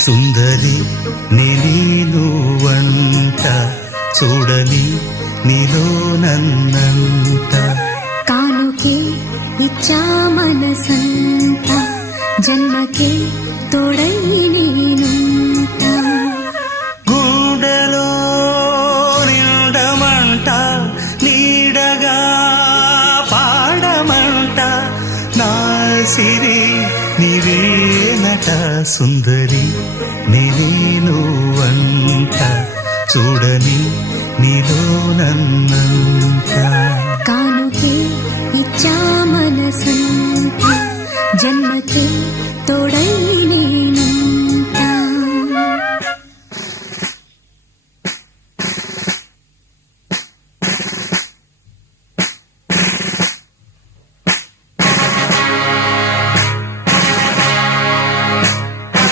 సుందరి నేను వంట చూడని నీలో నన్నంత కానుకే ఇచ్చా మనసంత జన్మకే తోడై నేనుంట గుండెలో నిండమంట నీడగా పాడమంట నా సిరి నీవేనట సుందరి నేను వంట చూడని నీలో నన్నంత కానుకే ఇచ్చా మనసంత జన్మకే తోడై